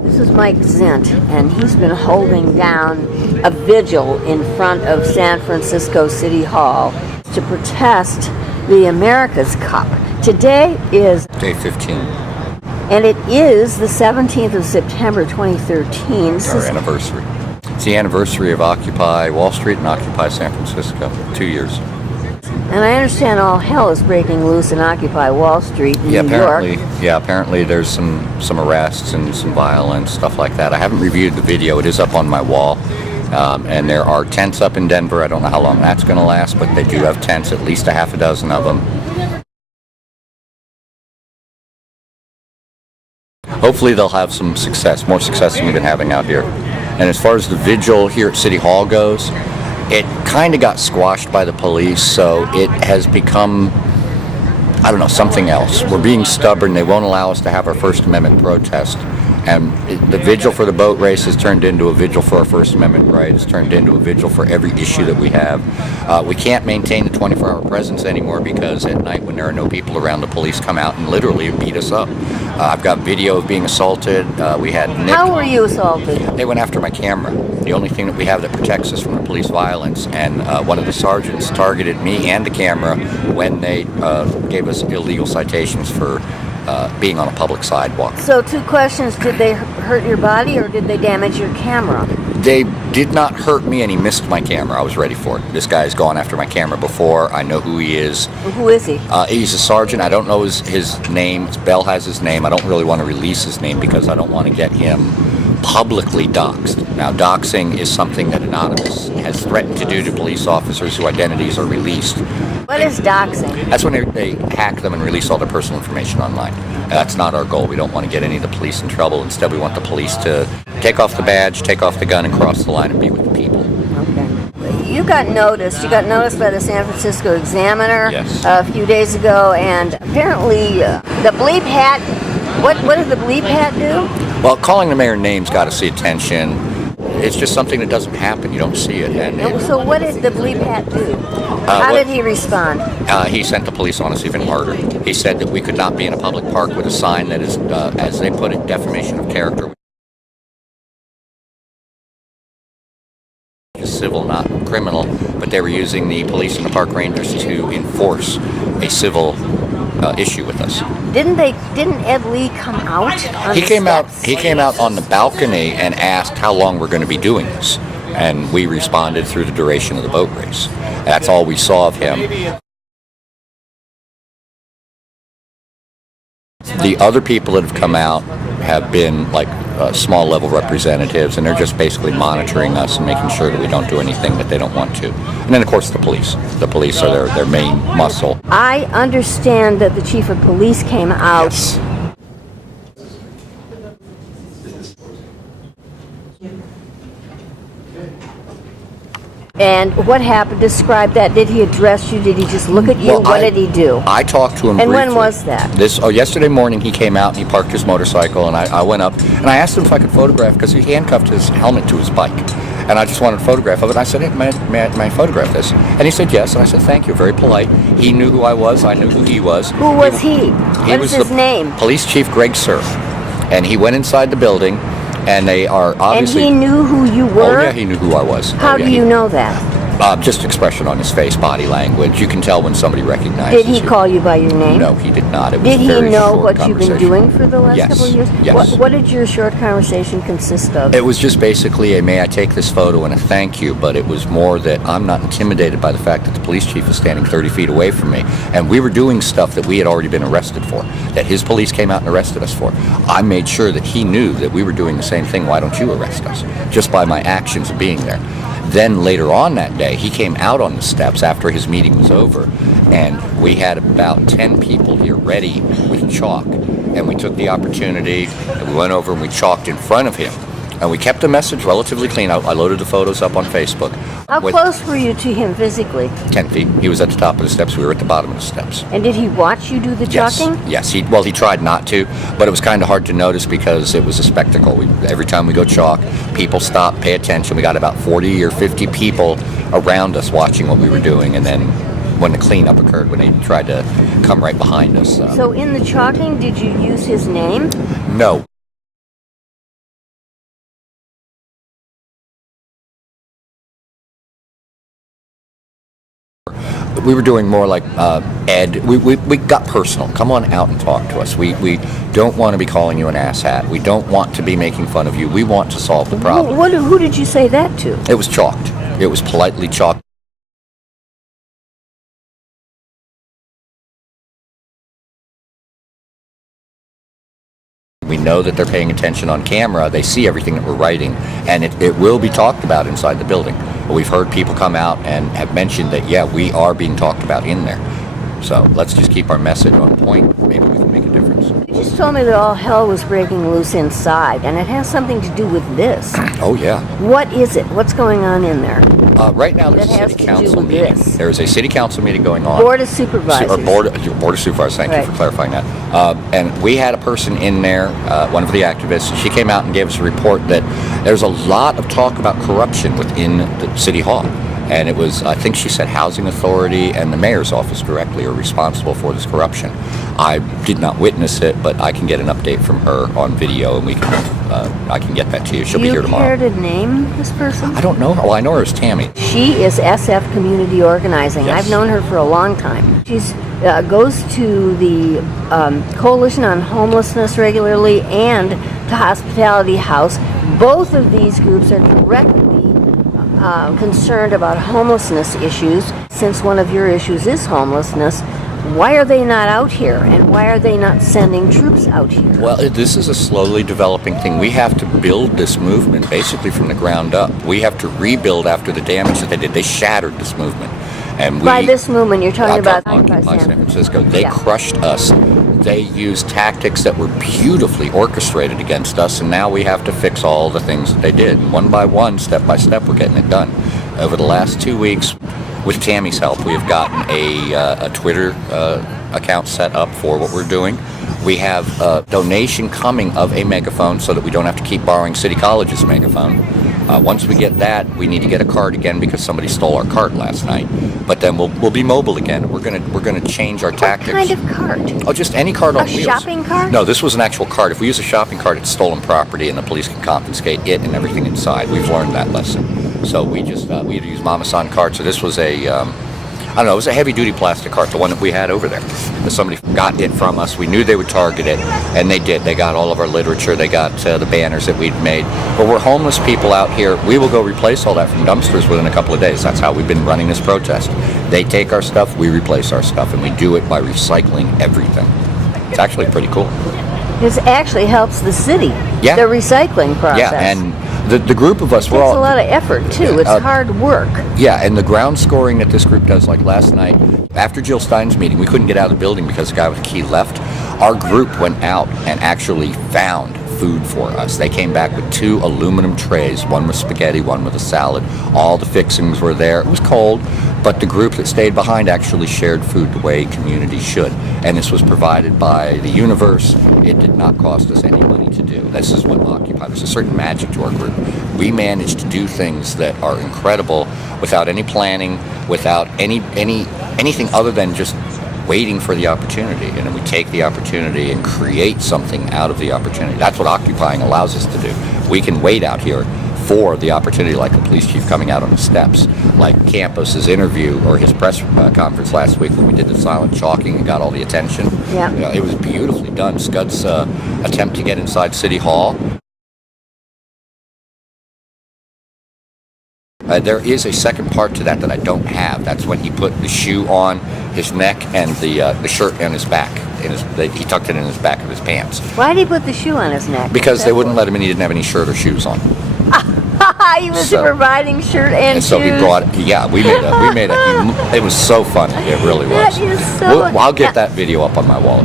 This is Mike Zint, and he's been holding down a vigil in front of San Francisco City Hall to protest the America's Cup. Today is Day 15. And it is the 17th of September 2013. It's our anniversary. It's the anniversary of Occupy Wall Street and Occupy San Francisco. 2 years. And I understand all hell is breaking loose in Occupy Wall Street in New York. Apparently there's some arrests and some violence, stuff like that. I haven't reviewed the video. It is up on my wall. And there are tents up in Denver. I don't know how long that's going to last, but they do have tents, at least a half a dozen of them. Hopefully they'll have some success, more success than we've been having out here. And as far as the vigil here at City Hall goes, it kind of got squashed by the police, so it has become, I don't know, something else. We're being stubborn. They won't allow us to have our First Amendment protest. And the vigil for the boat race has turned into a vigil for our First Amendment right. It's turned into a vigil for every issue that we have. We can't maintain the 24-hour presence anymore because at night when there are no people around, the police come out and literally beat us up. I've got video of being assaulted. We had Nick. How were you assaulted? They went after my camera. The only thing that we have that protects us from the police violence. And one of the sergeants targeted me and the camera when they gave us illegal citations for being on a public sidewalk. So 2 questions. Did they hurt your body or did they damage your camera? They did not hurt me, and he missed my camera. I was ready for it. This guy's gone after my camera before. I know who he is. Who is he? He's a sergeant. I don't know his name. Bell has his name. I don't really want to release his name because I don't want to get him publicly doxxed. Now, doxing is something that Anonymous has threatened to do to police officers whose identities are released. What is doxing? That's when they hack them and release all their personal information online. That's not our goal. We don't want to get any of the police in trouble. Instead, we want the police to take off the badge, take off the gun, and cross the line and be with the people. Okay. You got noticed. You got noticed by the San Francisco Examiner a few days ago, and apparently the bleep hat. What did the bleep hat do? Well, calling the mayor names got us the attention. It's just something that doesn't happen. You don't see it. So what did the bleep hat do? How did he respond? He sent the police on us even harder. He said that we could not be in a public park with a sign that is, as they put it, defamation of character. Civil, not criminal, but they were using the police and the park rangers to enforce a civil issue with us. Didn't Ed Lee come out? He came out on the balcony and asked how long we're going to be doing this, and we responded through the duration of the boat race. That's all we saw of him. The other people that have come out have been like small level representatives, and they're just basically monitoring us and making sure that we don't do anything that they don't want to. And then of course the police. The police are their main muscle. I understand that the chief of police came out. Yes. And what happened? Describe that. Did he address you? Did he just look at you? Well, what did he do? I talked to him And briefly. when was that? Yesterday morning he came out and he parked his motorcycle, and I went up and I asked him if I could photograph because he handcuffed his helmet to his bike. And I just wanted a photograph of it. And I said, hey, may I photograph this? And he said yes, and I said thank you, very polite. He knew who I was, I knew who he was. Who was he? What is his name? Police Chief Greg Surf. And he went inside the building, and they are obviously... And he knew who you were? Oh yeah, he knew who I was. How do you know that? Just expression on his face, body language. You can tell when somebody recognizes you. Did he call you by your name? No, he did not. It was Did a very he know short what you've been doing for the last couple of years? Yes. What did your short conversation consist of? It was just basically a may I take this photo and a thank you, but it was more that I'm not intimidated by the fact that the police chief is standing 30 feet away from me, and we were doing stuff that we had already been arrested for, that his police came out and arrested us for. I made sure that he knew that we were doing the same thing. Why don't you arrest us? Just by my actions of being there. Then later on that day, he came out on the steps after his meeting was over, and we had about 10 people here ready with chalk, and we took the opportunity, and we went over and we chalked in front of him, and we kept the message relatively clean. I loaded the photos up on Facebook. How close were you to him physically? 10 feet. He was at the top of the steps. We were at the bottom of the steps. And did he watch you do the chalking? Yes. He tried not to, but it was kind of hard to notice because it was a spectacle. Every time we go chalk, people stop, pay attention. We got about 40 or 50 people around us watching what we were doing, and then when the cleanup occurred, when they tried to come right behind us. So in the chalking, did you use his name? No. We were doing more like, Ed, we got personal. Come on out and talk to us. We don't want to be calling you an asshat. We don't want to be making fun of you. We want to solve the problem. Who did you say that to? It was chalked. It was politely chalked. We know that they're paying attention on camera. They see everything that we're writing, and it will be talked about inside the building. We've heard people come out and have mentioned that, yeah, we are being talked about in there. So let's just keep our message on point. Maybe we can make a difference. You just told me that all hell was breaking loose inside, and it has something to do with this. Oh, yeah. What is it? What's going on in there? Right now, there's a city council meeting. There is a city council meeting going on. Board of Supervisors. Board of Supervisors, thank you for clarifying that. And we had a person in there, one of the activists. She came out and gave us a report that there's a lot of talk about corruption within the city hall. And it was, I think she said, Housing Authority and the mayor's office directly are responsible for this corruption. I did not witness it, but I can get an update from her on video, and we can, I can get that to you. She'll be here tomorrow. Do you care to name this person? I don't know her. Well, I know her as Tammy. She is SF Community Organizing. Yes. I've known her for a long time. She goes to the Coalition on Homelessness regularly and to Hospitality House. Both of these groups are directly concerned about homelessness issues. Since one of your issues is homelessness, why are they not out here, and why are they not sending troops out here? Well, this is a slowly developing thing. We have to build this movement basically from the ground up. We have to rebuild after the damage that they did. They shattered this movement. And by this movement, you're talking about Occupy San Francisco. They crushed us. They used tactics that were beautifully orchestrated against us, and now we have to fix all the things that they did. One by one, step by step, we're getting it done. Over the last 2 weeks, with Tammy's help, we have gotten a Twitter account set up for what we're doing. We have a donation coming of a megaphone so that we don't have to keep borrowing City College's megaphone. Once we get that, we need to get a cart again because somebody stole our cart last night. But then we'll be mobile again. We're gonna change our tactics. What kind of cart? Oh, just any cart on wheels. A shopping cart? No, this was an actual cart. If we use a shopping cart, it's stolen property, and the police can confiscate it and everything inside. We've learned that lesson. So we just we had to use Mama San cart. So this was a I don't know, it was a heavy-duty plastic cart, the one that we had over there. Somebody got it from us. We knew they would target it, and they did. They got all of our literature. They got the banners that we'd made. But we're homeless people out here. We will go replace all that from dumpsters within a couple of days. That's how we've been running this protest. They take our stuff, we replace our stuff, and we do it by recycling everything. It's actually pretty cool. This actually helps the city, yeah. The recycling process. Yeah, and the group of us, we're all... It's a lot of effort, too. It's hard work. Yeah, and the ground scoring that this group does, like last night, after Jill Stein's meeting, we couldn't get out of the building because the guy with the key left. Our group went out and actually found food for us. They came back with 2 aluminum trays, one with spaghetti, one with a salad. All the fixings were there. It was cold, but the group that stayed behind actually shared food the way community should. And this was provided by the universe. It did not cost us any money to do. This is what Occupy. There's a certain magic to our group. We managed to do things that are incredible without any planning, without anything other than just waiting for the opportunity, and then we take the opportunity and create something out of the opportunity. That's what occupying allows us to do. We can wait out here for the opportunity, like the police chief coming out on the steps, like Campus's interview or his press conference last week when we did the silent chalking and got all the attention. Yeah. You know, it was beautifully done. Scud's attempt to get inside City Hall. There is a second part to that I don't have. That's when he put the shoe on his neck and the shirt on his back. He tucked it in his back of his pants. Why did he put the shoe on his neck? Because they wouldn't let him in. He didn't have any shirt or shoes on. He was providing shirt and shoes. So he brought it. Yeah, we made it. It was so funny. It really was. That is so. I'll get that video up on my wall.